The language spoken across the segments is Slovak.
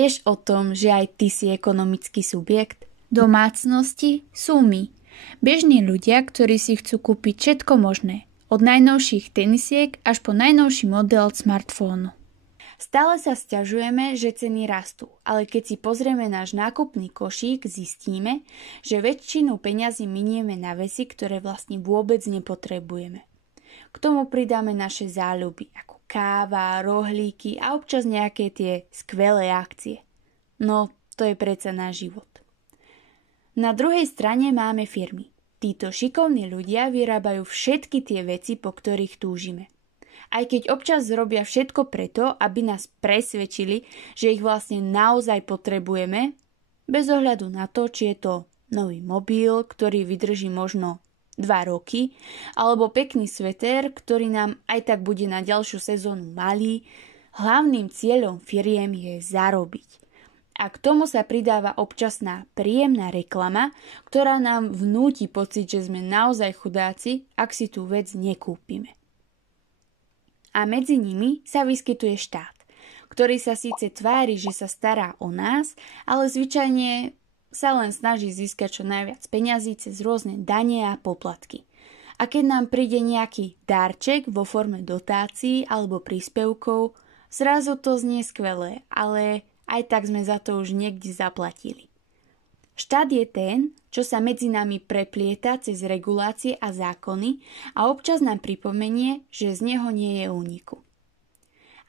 Vieš o tom, že aj ty si ekonomický subjekt? Domácnosti sú my. Bežní ľudia, ktorí si chcú kúpiť všetko možné. Od najnovších tenisiek až po najnovší model smartfónu. Stále sa sťažujeme, že ceny rastú, ale keď si pozrieme náš nákupný košík, zistíme, že väčšinu peňazí minieme na veci, ktoré vlastne vôbec nepotrebujeme. K tomu pridáme naše záľuby, ako káva, rohlíky a občas nejaké tie skvelé akcie. No, to je predsa náš život. Na druhej strane máme firmy. Títo šikovní ľudia vyrábajú všetky tie veci, po ktorých túžime. Aj keď občas robia všetko preto, aby nás presvedčili, že ich vlastne naozaj potrebujeme, bez ohľadu na to, či je to nový mobil, ktorý vydrží možno 2 roky, alebo pekný sveter, ktorý nám aj tak bude na ďalšiu sezónu malý, hlavným cieľom firiem je zarobiť. A k tomu sa pridáva občasná príjemná reklama, ktorá nám vnúti pocit, že sme naozaj chudáci, ak si tú vec nekúpime. A medzi nimi sa vyskytuje štát, ktorý sa síce tvári, že sa stará o nás, ale zvyčajne sa len snaží získať čo najviac peňazí cez rôzne dane a poplatky. A keď nám príde nejaký darček vo forme dotácií alebo príspevkov, zrazu to znie skvelé, ale aj tak sme za to už niekde zaplatili. Štát je ten, čo sa medzi nami preplieta cez regulácie a zákony a občas nám pripomenie, že z neho nie je úniku.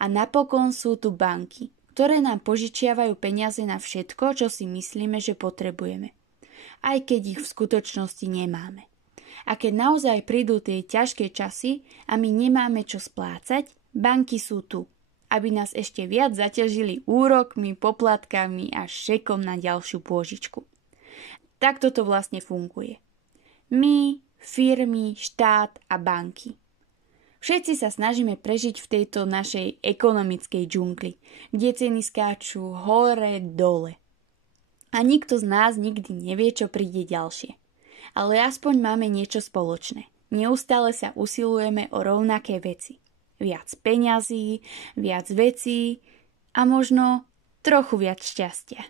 A napokon sú tu banky, ktoré nám požičiavajú peniaze na všetko, čo si myslíme, že potrebujeme. Aj keď ich v skutočnosti nemáme. A keď naozaj prídu tie ťažké časy a my nemáme čo splácať, banky sú tu, aby nás ešte viac zaťažili úrokmi, poplatkami a šekom na ďalšiu pôžičku. Takto to vlastne funguje. My, firmy, štát a banky. Všetci sa snažíme prežiť v tejto našej ekonomickej džungli, kde ceny skáču hore, dole. A nikto z nás nikdy nevie, čo príde ďalšie. Ale aspoň máme niečo spoločné. Neustále sa usilujeme o rovnaké veci. Viac peňazí, viac vecí a možno trochu viac šťastia.